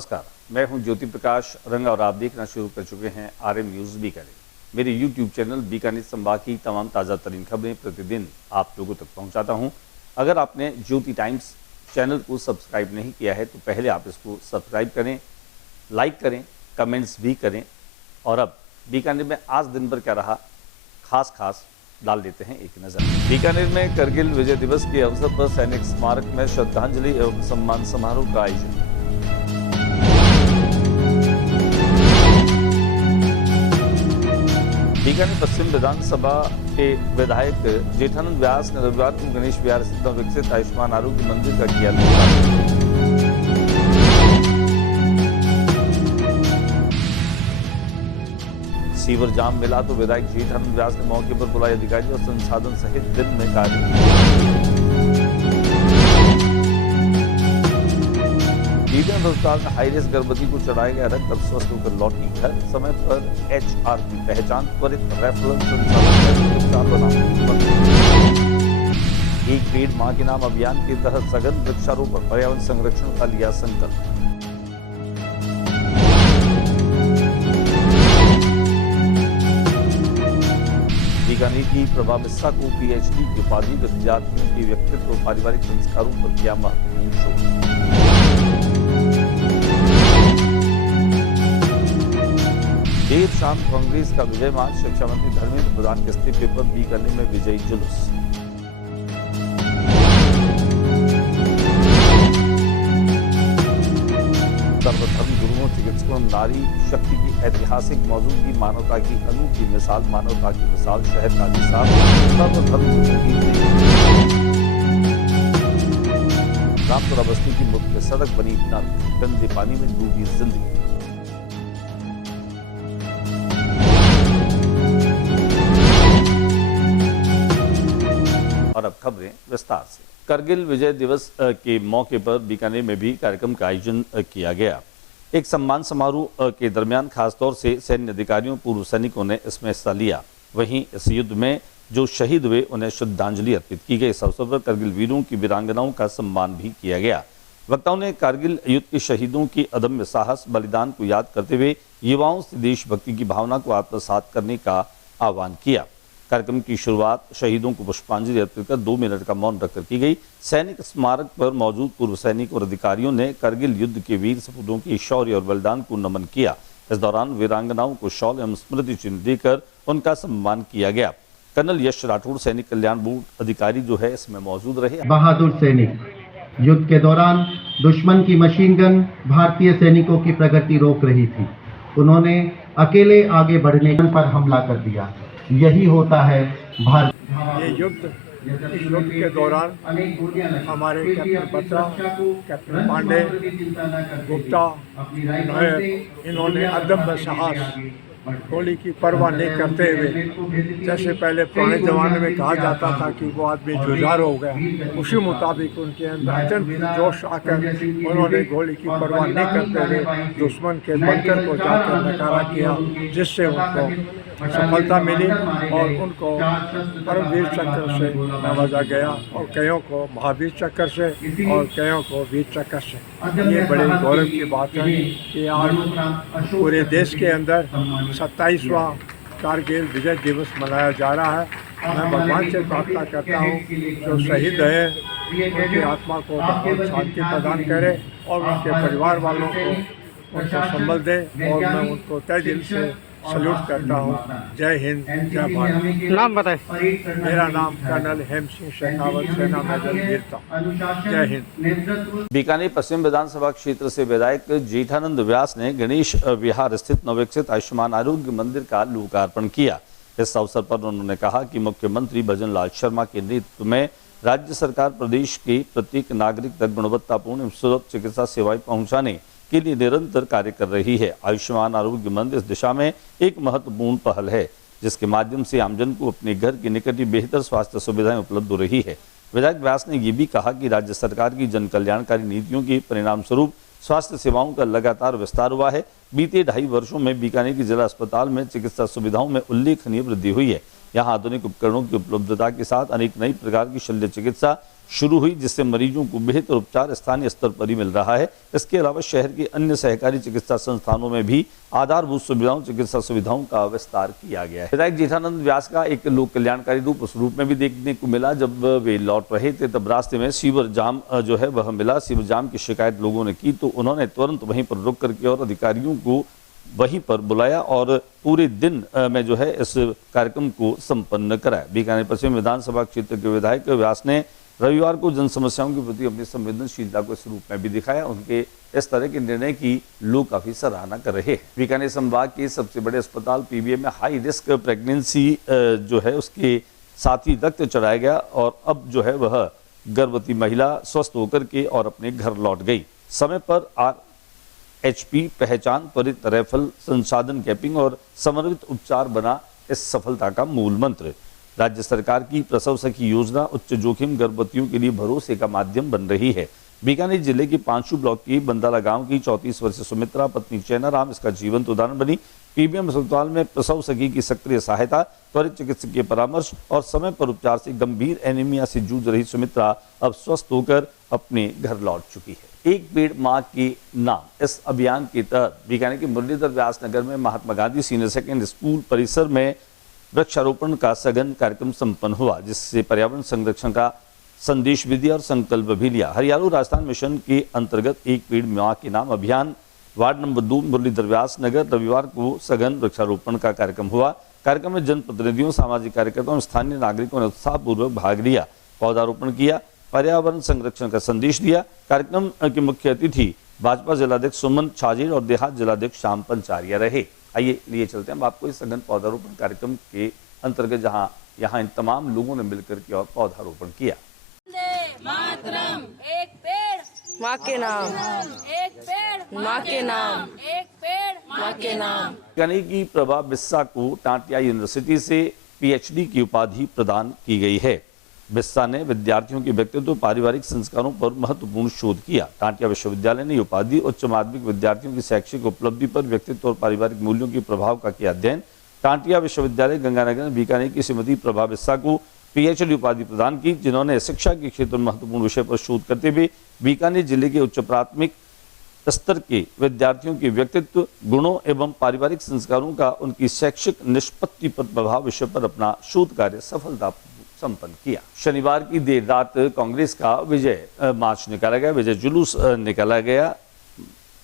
नमस्कार, मैं हूं ज्योति प्रकाश रंग और आप देखना शुरू कर चुके हैं आरएम न्यूज बीकानेर। मेरे यूट्यूब चैनल बीकानेर संभाग की तमाम ताज़ा तरीन खबरें प्रतिदिन आप लोगों तक पहुंचाता हूं। अगर आपने ज्योति टाइम्स चैनल को सब्सक्राइब नहीं किया है तो पहले आप इसको सब्सक्राइब करें, लाइक करें, कमेंट्स भी करें। और अब बीकानेर में आज दिन भर क्या रहा, खास डाल देते हैं एक नजर। बीकानेर में करगिल विजय दिवस के अवसर पर सैनिक स्मारक में श्रद्धांजलि एवं सम्मान समारोह का आयोजन। बीकानेर पश्चिम विधानसभा के विधायक जेठानंद व्यास ने रविवार को गणेश विहार स्थित विकसित आयुष्मान आरोग्य मंदिर का किया लोकार्पण। सीवर जाम मिला तो विधायक जेठानंद व्यास ने मौके पर बुलाए अधिकारी और संसाधन सहित दिन में कार्य। बीकानेर अस्पताल में हाई रिस्क गर्भवती को चढ़ाया गया रक्त, अब स्वस्थ होकर लौटी घर। समय पर एचआर की पहचान, त्वरित रेफरल संसाधन बना। एक पेड़ मां के नाम अभियान के तहत सघन वृक्षारोपण, पर्यावरण संरक्षण का लिया संकल्प। बीकानेर की प्रभा मिश्रा को पीएचडी की उपाधि, विद्यार्थियों के व्यक्तित्व और पारिवारिक संस्कारों पर किया महत्वपूर्ण शोध। देर शाम कांग्रेस का विजय मार्च, शिक्षा मंत्री धर्मेंद्र प्रधान के इस्तीफे पर बीकानेर में विजयी जुलूस। सर्वधर्म गुरुओं, चिकित्सकों, नारी शक्ति की ऐतिहासिक मौजूदगी, मानवता की अनूठी मिसाल, मानवता की मिसाल शहर का निसाब, सर्वधर्म गुरुओं की रामपुरा बस्ती की मुख्य सड़क बनी नल, गंदे पानी में डूबी जिंदगी। और अब खबरें विस्तार से। करगिल विजय दिवस के मौके पर बीकानेर में भी कार्यक्रम का आयोजन किया गया। एक सम्मान समारोह के दरमियान खासतौर से सैन्य अधिकारियों, पूर्व सैनिकों ने इसमें हिस्सा लिया। वहीं इस युद्ध में जो शहीद हुए उन्हें श्रद्धांजलि अर्पित की गई। इस अवसर पर करगिल वीरों की वीरांगनाओं का सम्मान भी किया गया। वक्ताओं ने करगिल युद्ध के शहीदों की अदम्य साहस, बलिदान को याद करते हुए युवाओं से देशभक्ति की भावना को आत्मसात करने का आह्वान किया। कार्यक्रम की शुरुआत शहीदों को पुष्पांजलि अर्पित कर 2 मिनट का मौन रखकर की गई। सैनिक स्मारक पर मौजूद पूर्व सैनिक और अधिकारियों ने करगिल युद्ध के वीर सपूतों की शौर्य और बलिदान को नमन किया। इस दौरान वीरांगनाओं को शॉल एवं स्मृति चिन्ह देकर उनका सम्मान किया गया। कर्नल यश राठौड़, सैनिक कल्याण बोर्ड अधिकारी जो है इसमें मौजूद रहे। बहादुर सैनिक युद्ध के दौरान दुश्मन की मशीन गन भारतीय सैनिकों की प्रगति रोक रही थी। उन्होंने अकेले आगे बढ़ने पर हमला कर दिया। यही होता है भारत। ये युद्ध के दौरान हमारे कैप्टन बत्रा, कैप्टन पांडे, गुप्ता, नायर, इन्होंने अदम्य साहस, गोली की परवाह नहीं करते हुए, जैसे पहले पुराने ज़माने में कहा जाता था कि वो आदमी जुझार हो गया, उसी मुताबिक उनके अंदर अत्यंत जोश आकर उन्होंने गोली की परवाह नहीं करते हुए दुश्मन के बंकर को जाकर नकारा किया, जिससे उनको सफलता मिली और उनको परमवीर चक्र से नवाजा गया और कईयों को महावीर चक्र से और कईयों को वीर चक्र से। ये बड़े गौरव की बात है कि आज पूरे देश के अंदर 27वां कारगिल विजय दिवस मनाया जा रहा है। मैं भगवान से प्रार्थना करता हूँ जो शहीद हैं उनकी आत्मा को बहुत शांति प्रदान करे और उनके परिवार वालों को उनको संबल दे और मैं उनको तहे दिल से सल्यूट करता हूँ। जय हिंद, जय भारत। नाम बताएं। मेरा नाम कर्नल हेम सिंह शेखावत, सेना मेजर वीरता। जय हिंद। बीकानेर पश्चिम विधानसभा क्षेत्र से विधायक जेठानंद व्यास ने गणेश विहार स्थित नवविकसित आयुष्मान आरोग्य मंदिर का लोकार्पण किया। इस अवसर पर उन्होंने कहा कि मुख्यमंत्री भजन लाल शर्मा के नेतृत्व में राज्य सरकार प्रदेश के प्रत्येक नागरिक तक गुणवत्तापूर्ण एवं सुलभ चिकित्सा सेवाएं पहुंचाने के लिए निरंतर कार्य कर रही है। आयुष्मान आरोग्य मंदिर इस दिशा में एक महत्वपूर्ण पहल है, जिसके माध्यम से आमजन को अपने घर के निकट ही बेहतर स्वास्थ्य सुविधाएं उपलब्ध हो रही है। विधायक व्यास ने ये भी कहा कि राज्य सरकार की जन कल्याणकारी नीतियों के परिणाम स्वरूप स्वास्थ्य सेवाओं का लगातार विस्तार हुआ है। बीते 2.5 वर्षों में बीकानेर के जिला अस्पताल में चिकित्सा सुविधाओं में उल्लेखनीय वृद्धि हुई है। यहाँ आधुनिक उपकरणों की उपलब्धता के साथ अनेक नई प्रकार की शल्य चिकित्सा शुरू हुई, जिससे मरीजों को बेहतर उपचार स्थानीय स्तर पर ही मिल रहा है। इसके अलावा शहर के अन्य सहकारी चिकित्सा संस्थानों में भी आधारभूत सुविधाओं, चिकित्सा सुविधाओं का विस्तार किया गया है। विधायक जेठानंद व्यास का एक लोक कल्याणकारी रूप उस रूप में भी देखने को मिला जब वे लौट रहे थे, तब रास्ते में सीवर जाम जो है वह मिला। सीवर जाम की शिकायत लोगों ने की तो उन्होंने तुरंत वहीं पर रुक करके और अधिकारियों को वहीं पर बुलाया और पूरे दिन में जो है इस कार्यक्रम को संपन्न कराया। बीकानेर पश्चिम विधानसभा क्षेत्र के विधायक व्यास ने रविवार को जन समस्याओं के प्रति अपनी संवेदनशीलता को इस रूप में भी दिखाया। उनके इस तरह के निर्णय की लोग काफी सराहना कर रहे हैं। बीकानेर संभाग के सबसे बड़े अस्पताल पीबीएम में हाई रिस्क प्रेगनेंसी जो है उसके साथ ही रक्त चढ़ाया गया और अब जो है वह गर्भवती महिला स्वस्थ होकर के और अपने घर लौट गई। समय पर RHP पहचान, त्वरित रेफरल, संसाधन कैपिंग और समन्वित उपचार बना इस सफलता का मूल मंत्र। राज्य सरकार की प्रसव सखी योजना उच्च जोखिम गर्भवतियों के लिए भरोसे का माध्यम बन रही है। बीकानेर जिले के पांचू ब्लॉक की बंदाला गांव की 34 वर्षीय सुमित्रा पत्नी चैनाराम इसका जीवंत उदाहरण बनी। पीबीएम अस्पताल में प्रसव सखी की सक्रिय सहायता, त्वरित चिकित्सकीय परामर्श और समय पर उपचार से गंभीर एनीमिया से जूझ रही सुमित्रा अब स्वस्थ होकर अपने घर लौट चुकी है। एक पेड़ मां के नाम इस अभियान के तहत बीकानेर के मुरलीधर व्यास नगर में Mahatma Gandhi senior secondary school परिसर में वृक्षारोपण का सघन कार्यक्रम संपन्न हुआ, जिससे पर्यावरण संरक्षण का संदेश भी दिया और संकल्प भी लिया। हरियाणा राजस्थान मिशन के अंतर्गत एक पेड़ मां के नाम अभियान वार्ड नंबर 2 मुरलीधर व्यास नगर रविवार को सघन वृक्षारोपण का कार्यक्रम हुआ। कार्यक्रम में जनप्रतिनिधियों, सामाजिक कार्यकर्ताओं और स्थानीय नागरिकों ने उत्साहपूर्वक भाग लिया, पौधारोपण किया, पर्यावरण संरक्षण का संदेश दिया। कार्यक्रम के मुख्य अतिथि भाजपा जिलाध्यक्ष सुमन छाजेड़ और देहात जिलाध्यक्ष श्याम पंचारिया रहे। आइए लिए चलते हैं हम आपको इस सघन पौधारोपण कार्यक्रम के अंतर्गत जहां यहाँ इन तमाम लोगों ने मिलकर के और पौधारोपण किया। मातरम, एक पेड़ माँ के नाम, एक पेड़ माँ के नाम, एक पेड़ माँ के नाम। बीकानेर की प्रभा बिस्सा को टांटिया यूनिवर्सिटी से PhD की उपाधि प्रदान की गई है। बिस्सा ने विद्यार्थियों के व्यक्तित्व, पारिवारिक संस्कारों पर महत्वपूर्ण शोध किया। टांटिया विश्वविद्यालय ने उपाधि उच्च माध्यमिक विद्यार्थियों की शैक्षिक उपलब्धि पर व्यक्तित्व और पारिवारिक मूल्यों के प्रभाव का किया अध्ययन। टांटिया विश्वविद्यालय गंगानगर ने बीकानेर की श्रीमती प्रभा बिस्सा को PhD उपाधि प्रदान की, जिन्होंने शिक्षा के क्षेत्र में महत्वपूर्ण विषय पर शोध करते हुए बीकानेर जिले के उच्च प्राथमिक स्तर के विद्यार्थियों के व्यक्तित्व, गुणों एवं पारिवारिक संस्कारों का उनकी शैक्षिक निष्पत्ति पर प्रभाव विषय पर अपना शोध कार्य सफलता संपन्न किया। शनिवार की देर रात कांग्रेस का विजय मार्च निकाला गया, विजय जुलूस निकाला गया।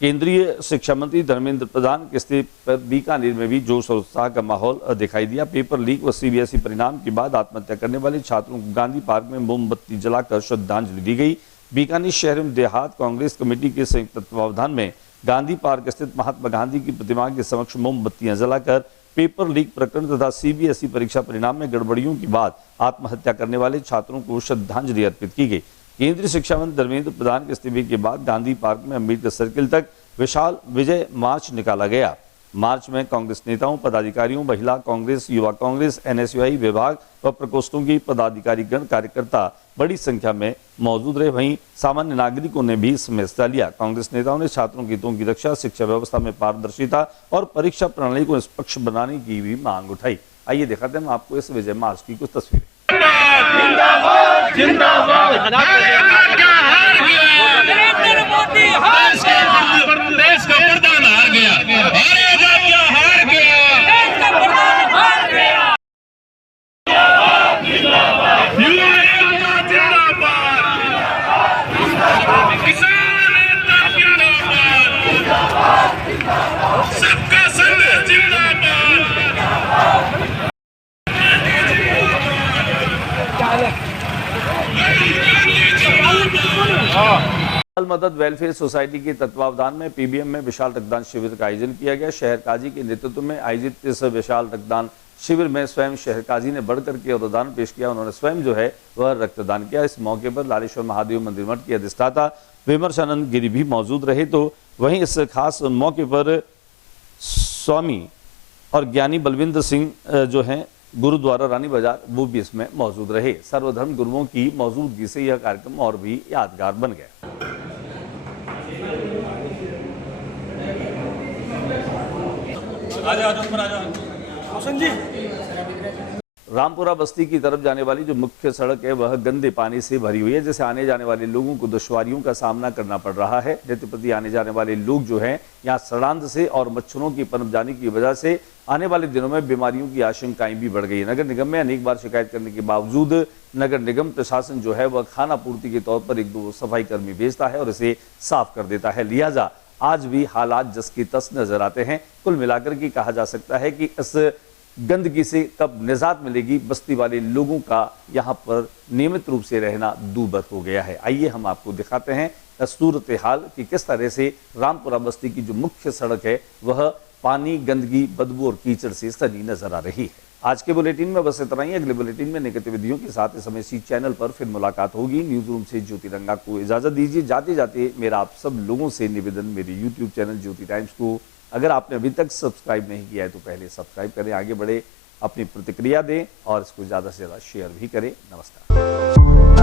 केंद्रीय शिक्षा मंत्री धर्मेंद्र प्रधान के इस्तीफे पर बीकानेर में भी जोश और उत्साह का माहौल दिखाई दिया। पेपर लीक व CBSE परिणाम के बाद आत्महत्या करने वाले छात्रों को गांधी पार्क में मोमबत्ती जलाकर श्रद्धांजलि दी गई। बीकानेर शहर में देहात कांग्रेस कमेटी के संयुक्त तत्वावधान में गांधी पार्क स्थित महात्मा गांधी की प्रतिमा के समक्ष मोमबत्तियां जलाकर पेपर लीक प्रकरण तथा CBSE परीक्षा परिणाम में गड़बड़ियों के बाद आत्महत्या करने वाले छात्रों को श्रद्धांजलि अर्पित की गई। केंद्रीय शिक्षा मंत्री धर्मेंद्र प्रधान के इस्तीफे के बाद गांधी पार्क में अम्बेडकर सर्किल तक विशाल विजय मार्च निकाला गया। मार्च में कांग्रेस नेताओं, पदाधिकारियों, महिला कांग्रेस, युवा कांग्रेस, NSUI विभाग व प्रकोष्ठों के पदाधिकारीगण, कार्यकर्ता बड़ी संख्या में मौजूद रहे। वहीं सामान्य नागरिकों ने भी इसमें हिस्सा लिया। कांग्रेस नेताओं ने छात्रों के हितों की रक्षा, शिक्षा व्यवस्था में पारदर्शिता और परीक्षा प्रणाली को निष्पक्ष बनाने की भी मांग उठाई। आइए दिखाते हैं हम आपको इस विजय मार्च की कुछ तस्वीरें। देश का प्रधान हार गया, हार गया, किसान सबका संघ जिंदाबाद। मदद वेलफेयर सोसाइटी के तत्वावधान में पीबीएम में विशाल रक्तदान शिविर का आयोजन किया गया। शहर काजी के नेतृत्व में आयोजित इस विशाल रक्तदान शिविर में स्वयं शहर काजी ने बढ़कर के रक्तदान पेश किया। उन्होंने स्वयं जो है वह रक्तदान किया। इस मौके पर लालेश्वर महादेव मंदिर मठ के अधिष्ठाता विमर्शानंद गिरी भी मौजूद रहे। तो वहीं इस खास मौके पर स्वामी और ज्ञानी बलविंदर सिंह जो हैं गुरुद्वारा रानी बाजार वो भी इसमें मौजूद रहे। सर्वधर्म गुरुओं की मौजूदगी से यह कार्यक्रम और भी यादगार बन गया। रामपुरा बस्ती की तरफ जाने वाली जो मुख्य सड़क है वह गंदे पानी से भरी हुई है, जिससे आने जाने वाले लोगों को दुश्वारियों का सामना करना पड़ रहा है। नित्य प्रति आने जाने वाले लोग जो हैं यहाँ सड़ांध से और मच्छरों की पनप जाने की वजह से आने वाले दिनों में बीमारियों की आशंकाएं भी बढ़ गई है। नगर निगम में अनेक बार शिकायत करने के बावजूद नगर निगम प्रशासन जो है वह खाना पूर्ति के तौर पर 1-2 सफाई कर्मी भेजता है और इसे साफ कर देता है। लिहाजा आज भी हालात जस की तस नजर आते हैं। कुल मिलाकर के कहा जा सकता है कि इस गंदगी से कब निजात मिलेगी, बस्ती वाले लोगों का यहाँ पर नियमित रूप से रहना दूभर हो गया है। आइए हम आपको दिखाते हैं सूरत हाल कि किस तरह से रामपुरा बस्ती की जो मुख्य सड़क है वह पानी, गंदगी, बदबू और कीचड़ से सनी नजर आ रही है। आज के बुलेटिन में बस इतना ही। अगले बुलेटिन में नई गतिविधियों के साथ इस समय इसी चैनल पर फिर मुलाकात होगी। न्यूज रूम से ज्योति रंगा को इजाजत दीजिए। जाते जाते मेरा आप सब लोगों से निवेदन, मेरे यूट्यूब चैनल ज्योति टाइम्स को अगर आपने अभी तक सब्सक्राइब नहीं किया है तो पहले सब्सक्राइब करें, आगे बढ़े, अपनी प्रतिक्रिया दें और इसको ज़्यादा से ज़्यादा शेयर भी करें। नमस्कार।